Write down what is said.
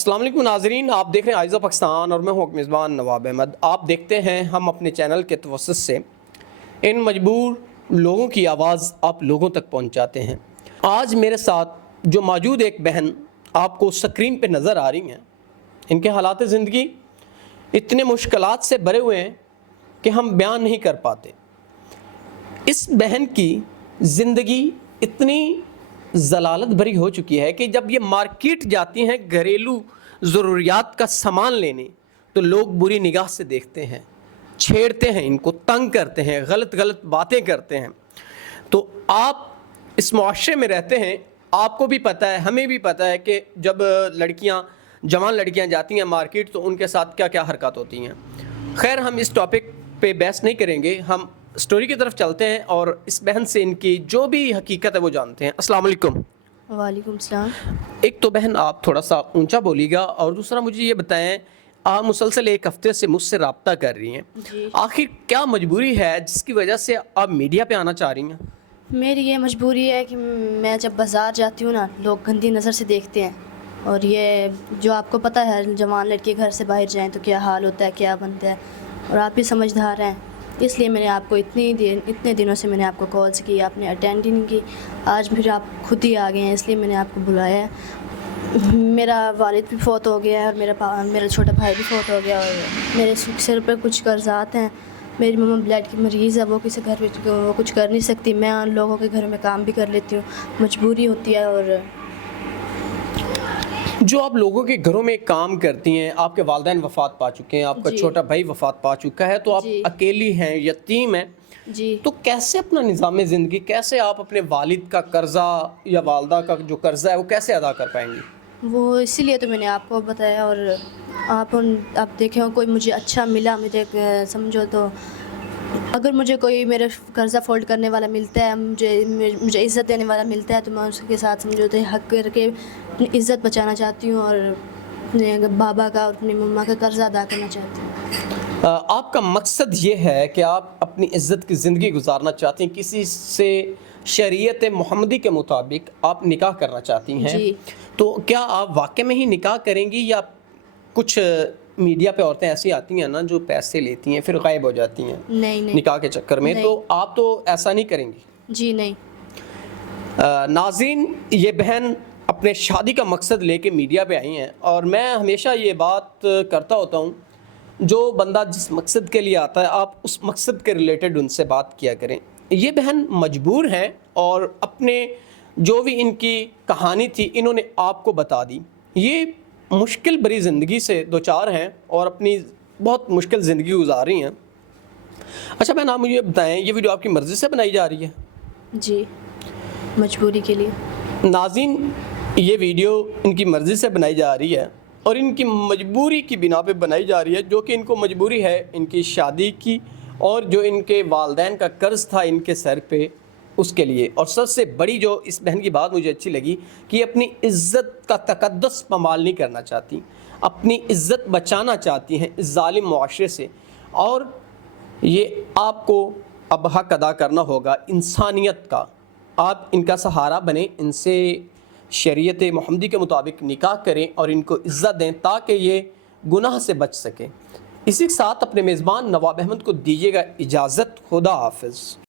अस्सलाम वालेकुम नाज़रीन, आप देख रहे हैं आइज़ा पाकिस्तान और मैं हूँ मेज़बान नवाब अहमद। आप देखते हैं हम अपने चैनल के तवस्सुत से इन मजबूर लोगों की आवाज़ आप लोगों तक पहुँचाते हैं। आज मेरे साथ जो मौजूद एक बहन आपको स्क्रीन पे नज़र आ रही हैं, इनके हालात ज़िंदगी इतने मुश्किलात से भरे हुए हैं कि हम बयान नहीं कर पाते। इस बहन की ज़िंदगी इतनी ज़लालत भरी हो चुकी है कि जब ये मार्केट जाती हैं घरेलू ज़रूरियात का सामान लेने, तो लोग बुरी निगाह से देखते हैं, छेड़ते हैं, इनको तंग करते हैं, गलत गलत बातें करते हैं। तो आप इस मुआशरे में रहते हैं, आपको भी पता है, हमें भी पता है कि जब जवान लड़कियां जाती हैं मार्केट तो उनके साथ क्या क्या हरकत होती हैं। खैर, हम इस टॉपिक पे बहस नहीं करेंगे, हम स्टोरी की तरफ चलते हैं और इस बहन से इनकी जो भी हकीकत है वो जानते हैं। अस्सलाम वालेकुम। वालेकुम सलाम। एक तो बहन आप थोड़ा सा ऊंचा बोलिएगा, और दूसरा मुझे ये बताएं, आप मुसलसल एक हफ्ते से मुझसे रब्ता कर रही हैं, आखिर क्या मजबूरी है जिसकी वजह से आप मीडिया पे आना चाह रही हैं? मेरी ये मजबूरी है कि मैं जब बाज़ार जाती हूँ ना, लोग गंदी नज़र से देखते हैं। और ये जो आपको पता है, जवान लड़के घर से बाहर जाएं तो क्या हाल होता है, क्या बनता है, और आप भी समझदार हैं। इसलिए मैंने आपको इतने दिनों से मैंने आपको कॉल्स की, आपने अटेंड ही नहीं की। आज फिर आप खुद ही आ गए हैं, इसलिए मैंने आपको बुलाया है। मेरा वालिद भी फ़ौत हो गया है और मेरा छोटा भाई भी फ़ौत हो गया, और मेरे सिर पर कुछ कर्जात हैं। मेरी मम्मा ब्लड की मरीज़ है, वो किसी घर में वो कुछ कर नहीं सकती। मैं उन लोगों के घर में काम भी कर लेती हूँ, मजबूरी होती है। और जो आप लोगों के घरों में काम करती हैं, आपके वालिदैन वफ़ात पा चुके हैं, आपका छोटा भाई वफ़ात पा चुका है, तो आप अकेली हैं, यतीम हैं जी, तो कैसे अपना निज़ाम ज़िंदगी, कैसे आप अपने वालिद का कर्ज़ा या वालदा का जो कर्ज़ा है वो कैसे अदा कर पाएंगी? वो इसीलिए तो मैंने आपको बताया। और आप देखें, कोई मुझे अच्छा मिला, मुझे समझो तो अगर मुझे कोई मेरे कर्ज़ा फ़ोल्ड करने वाला मिलता है, मुझे इज़्ज़त देने वाला मिलता है, तो मैं उसके साथ समझौते हक़ करके अपनी इज़्ज़त बचाना चाहती हूँ और अपने बाबा का और अपनी मम्मा का कर्ज़ा अदा करना चाहती हूँ। आपका मकसद ये है कि आप अपनी इज़्ज़त की ज़िंदगी गुजारना चाहती हैं, किसी से शरीयत मोहम्मदी के मुताबिक आप निकाह करना चाहती हैं। जी। तो क्या आप वाकई में ही निकाह करेंगी, या कुछ मीडिया पे औरतें ऐसी आती हैं ना जो पैसे लेती हैं फिर गायब हो जाती हैं नहीं निकाह के चक्कर में, तो आप तो ऐसा नहीं करेंगी? जी नहीं। नाज़रीन, ये बहन अपने शादी का मकसद लेके मीडिया पे आई हैं, और मैं हमेशा ये बात करता होता हूँ, जो बंदा जिस मकसद के लिए आता है आप उस मकसद के रिलेटेड उनसे बात किया करें। ये बहन मजबूर हैं और अपने जो भी इनकी कहानी थी इन्होंने आपको बता दी। ये मुश्किल भरी ज़िंदगी से दो चार हैं और अपनी बहुत मुश्किल ज़िंदगी गुजार रही हैं। अच्छा बहन, आप मुझे बताएं, ये वीडियो आपकी मर्ज़ी से बनाई जा रही है? जी, मजबूरी के लिए। नाज़रीन, ये वीडियो इनकी मर्ज़ी से बनाई जा रही है और इनकी मजबूरी की बिना पे बनाई जा रही है, जो कि इनको मजबूरी है इनकी शादी की और जो इनके वालिदैन का कर्ज़ था इनके सर पे, उसके लिए। और सबसे बड़ी जो इस बहन की बात मुझे अच्छी लगी कि अपनी इज़्ज़त का तकद्दुस पमाल नहीं करना चाहती, अपनी इज़्ज़त बचाना चाहती हैं इस ज़ालिम मुआशरे से। और ये आपको अब हक़ अदा करना होगा इंसानियत का। आप इनका सहारा बने, इनसे शरीयत मोहम्मदी के मुताबिक निकाह करें और इनको इज़्ज़त दें ताकि ये गुनाह से बच सकें। इसी के साथ अपने मेज़बान नवाब अहमद को दीजिएगा इजाज़त। खुदा हाफ़िज़।